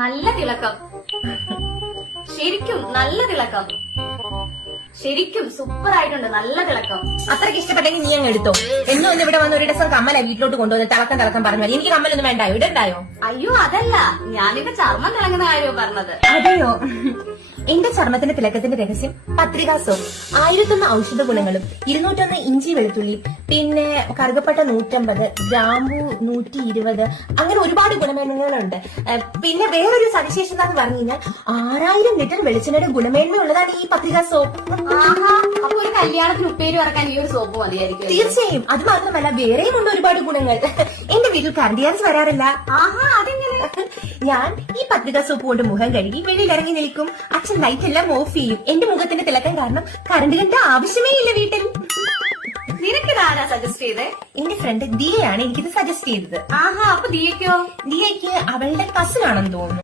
നല്ല തിളക്കം. ശരിക്കും നല്ല തിളക്കം. ശരിക്കും സൂപ്പർ ആയിട്ടുണ്ട്. നല്ല തിളക്കം. അത്രയ്ക്ക് ഇഷ്ടപ്പെട്ടെങ്കിൽ നീ അങ്ങ് എടുത്തോ. എന്നും ഒന്ന് ഇവിടെ വന്ന് ഒരു ദിവസം കമ്മല വീട്ടിലോട്ട് കൊണ്ടുവന്ന് തിളക്കം പറഞ്ഞു. എനിക്ക് കമ്മലൊന്നും വേണ്ടായോ, ഇടണ്ടായോ? അയ്യോ അതല്ല, ഞാനിപ്പോ ചർമ്മം തിളങ്ങുന്ന കാര്യമോ പറഞ്ഞത്. അതെയോ? എന്റെ ചർമ്മത്തിന്റെ തിളക്കത്തിന്റെ രഹസ്യം പത്രികാ സോപ്പ്. 1001 ഔഷധ ഗുണങ്ങളും 201 ഇഞ്ചി വെളുത്തുള്ളി, പിന്നെ കറുകപ്പട്ട 150, ഗ്രാമ്പു 120, അങ്ങനെ ഒരുപാട് ഗുണമേന്മകളുണ്ട്. പിന്നെ വേറൊരു സവിശേഷത എന്ന് പറഞ്ഞു കഴിഞ്ഞാൽ 6000 ലിറ്റർ വെളിച്ചെണ്ണയുടെ ഗുണമേന്മയുള്ളതാണ് ഈ പത്രികാ സോപ്പ്. ആഹാ, അപ്പൊ ഒരു കല്യാണത്തിന് ഉപ്പേരി ഇറക്കാൻ ഈ ഒരു സോപ്പ് മതിയായിരിക്കും. തീർച്ചയായും. അത് മാത്രമല്ല വേറെയും ഉണ്ട് ഒരുപാട് ഗുണങ്ങൾ. എന്റെ വീട്ടിൽ കറണ്ടിയാൻസ് വരാറില്ല. ആഹാ, അതെങ്ങനെ? ഞാൻ ഈ പത്രികാ സോപ്പ് കൊണ്ട് മുഖം കഴുകി വെളിയിൽ ഇറങ്ങി നിൽക്കും. അച്ഛൻ ലൈറ്റ് എല്ലാം ഓഫ് ചെയ്യും. എന്റെ മുഖത്തിന്റെ തിളക്കം കാരണം കറണ്ട് ആവശ്യമേ ഇല്ല വീട്ടിൽ. നിനക്കിതാരാ സജസ്റ്റ് ചെയ്തേ? എന്റെ ഫ്രണ്ട് ദിയയാണ് എനിക്കിത് സജസ്റ്റ് ചെയ്തത്. ആഹാ, അപ്പൊ ദിയക്കോ? ദിയയ്ക്ക് അവളുടെ കസിൻ ആണെന്ന് തോന്നുന്നു.